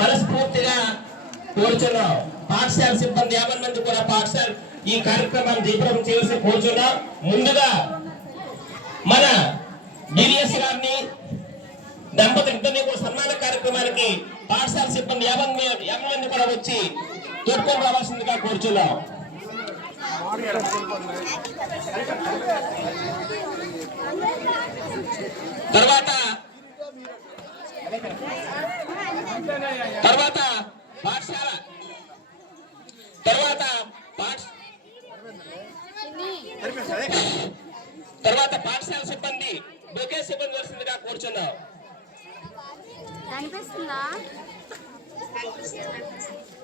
మనస్ఫూర్తిగా కోరుచున్నాం. పాఠశాల సిబ్బంది 50 మంది కూడా పాఠశాల ఈ కార్యక్రమాన్ని జయప్రదం చేసి కోరుచున్నాం. ముందుగా మన బిఎస్ గారిని దంపతులిద్దరినీ కూడా సన్మాన కార్యక్రమానికి పాఠశాల సిబ్బంది 50 మంది కూడా వచ్చి తోడ్కొని రావాల్సిందిగా కోరుచున్నాం. తర్వాత పాఠశాల సిబ్బంది బొకే సిబ్బంది వలసిందిగా కూర్చున్నాం.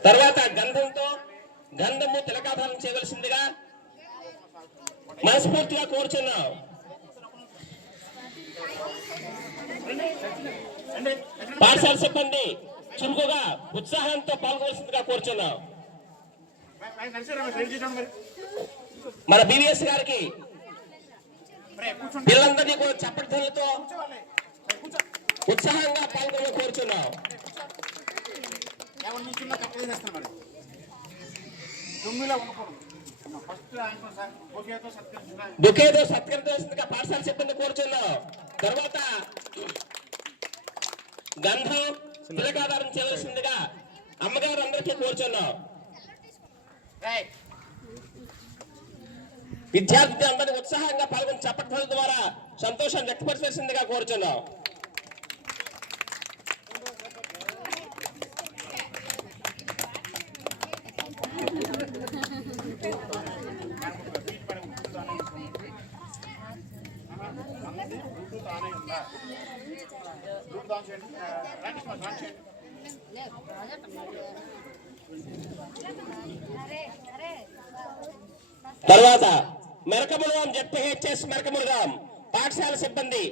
తర్వాత గంధము తిలకాభరణం చేయవలసిందిగా మనస్ఫూర్తిగా కోరుచున్నాం. పాఠశాల సిబ్బంది చురుకుగా ఉత్సాహంతో పాల్గొనవలసిందిగా కోరుచున్నాం. మన బివిఎస్ గారికి పిల్లలందరినీ కూడా చప్పట్లతో ఉత్సాహంగా పాల్గొని కోరుచున్నాం. బొకేతో సత్కరించవలసిందిగా పాఠశాల సిబ్బంది కోరుచున్నాం. తర్వాత గంధం తిలకాధారం చేయవలసిందిగా అమ్మగారు అందరికీ కోరుచున్నాం. విద్యార్థి అందరినీ ఉత్సాహంగా పాల్గొని చప్పట్ల ద్వారా సంతోషాన్ని వ్యక్తపరచాల్సిందిగా కోరుచున్నాం. తర్వాత మెరకములుగాం జెడ్పీహెచ్ఎస్ మెరకములుగాం పాఠశాల సిబ్బంది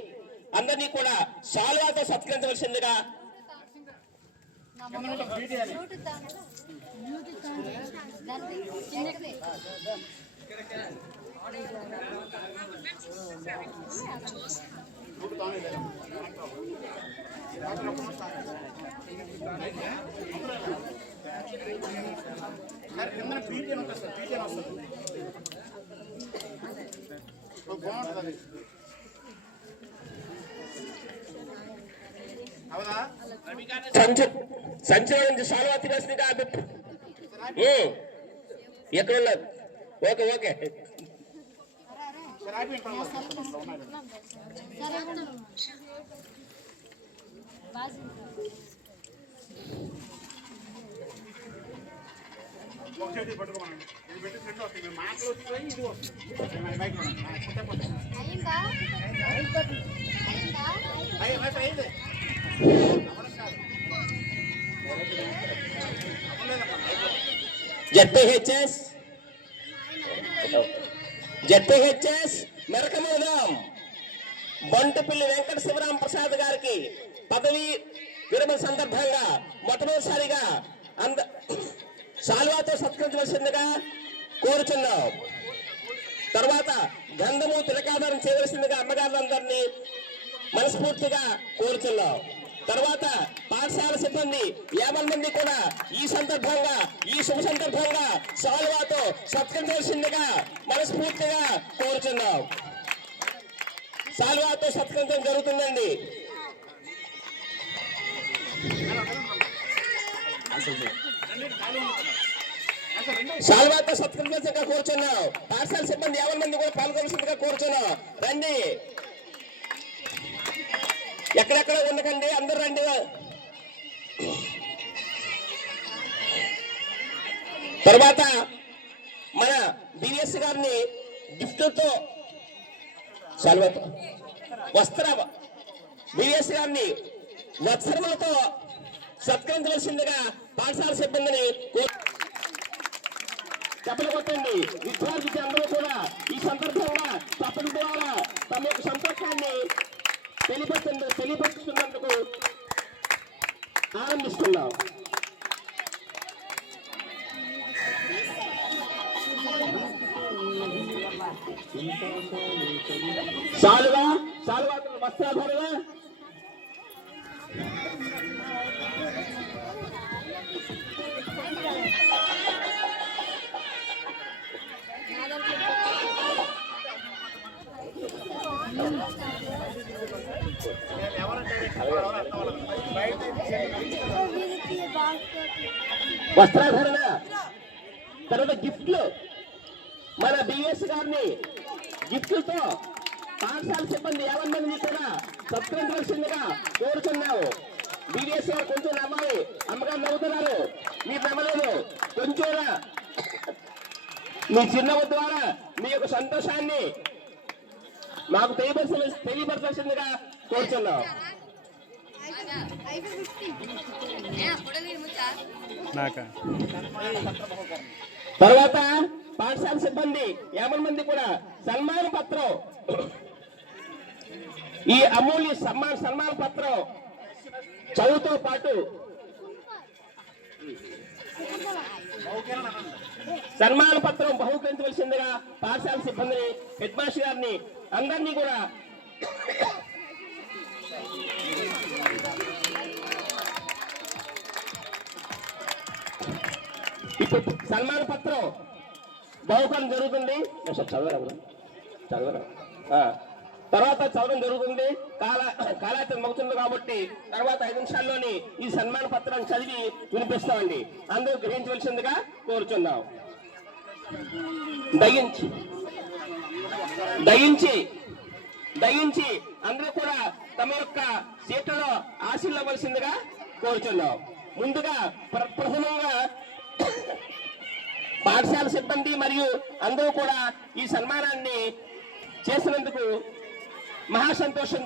అందరినీ కూడా శాలువాతో సత్కరించవలసిందిగా సంచలనం నుంచి శాలువా తినేసిందిగా ఎక్కడ ఉన్నారు? ఓకే ఓకే జెడ్పీహెచ్ఎస్ మెరకములుగాం బంటుపిల్లి వెంకట శివరాం ప్రసాద్ గారికి పదవి విరమణ సందర్భంగా మొట్టమొదటిసారిగా శాలువాతో సత్కరించవలసిందిగా కోరుచున్నాం. తర్వాత గంధము తిలకాధారం చేయవలసిందిగా అమ్మగారులందరినీ మనస్ఫూర్తిగా కోరుచున్నాం. తర్వాత పాఠశాల సిబ్బంది 50 మంది కూడా ఈ శుభ సందర్భంగా శాలువాతో సత్కరించవలసిందిగా మనస్ఫూర్తిగా కోరుచున్నాం. శాలువాతో సత్కరించడం జరుగుతుందండి. శాలువాతో సత్కరించవలసిందిగా కోరుచున్నాం. పాఠశాల సిబ్బంది 50 మంది కూడా పాల్గొనవలసిందిగా కోరుచున్నాం. రండి, ఎక్కడెక్కడ ఉండకండి, అందరూ రండి. తర్వాత మన బిఎస్ గారిని గిఫ్ట్తో బిఎస్ గారిని వస్త్రములతో సత్కరించవలసిందిగా పాఠశాల సిబ్బందిని చెప్పలు కొట్టండి. విద్యార్థి అందరూ కూడా ఈ సందర్భంగా తప్పల ద్వారా తమ యొక్క సంతోషాన్ని తెలియపరుస్తున్నందుకు ఆనందిస్తున్నాం. శాలువా వస్త్రాభరణ వస్త్రాధరణ, తర్వాత గిఫ్ట్లు. మన బిఎస్ గారిని గిఫ్ట్లతో పాఠశాల సిబ్బంది 50 మందిని కూడా సత్కరించవలసిందిగా కోరుతున్నాము. బిఎస్ గారు కొంచెం నమ్మాలి. అమ్మగారు నవ్వుతున్నారు, మీరు నమ్మలేదు. కొంచెం మీ చిరునవ్వు ద్వారా మీ యొక్క సంతోషాన్ని మాకు తెలియపరచాల్సిందిగా కోరుతున్నాం. తర్వాత పాఠశాల సిబ్బంది 50 మంది కూడా సన్మాన పత్రం, ఈ అమూల్య సన్మాన పత్రం చదువుతో పాటు సన్మాన పత్రం బహుకరించవలసిందిగా పాఠశాల సిబ్బందిని, హెడ్ మాస్టర్ గారిని అందరినీ కూడా ఇప్పుడు సన్మాన పత్రం బహుకరణ జరుగుతుంది. తర్వాత చదవడం జరుగుతుంది. కాలాతీతం మగుతుంది కాబట్టి తర్వాత 5 నిమిషాల్లోని ఈ సన్మాన పత్రాన్ని చదివి వినిపిస్తామండి. అందరూ గ్రహించవలసిందిగా కోరుచున్నాం. దయించి అందరూ కూడా తమ యొక్క సీట్లలో ఆశీర్వవలసిందిగా కోరుచున్నాం. ముందుగా ప్రథమంగా పాఠశాల సిబ్బంది మరియు అందరూ కూడా ఈ సన్మానాన్ని చేసినందుకు మహా సంతోషం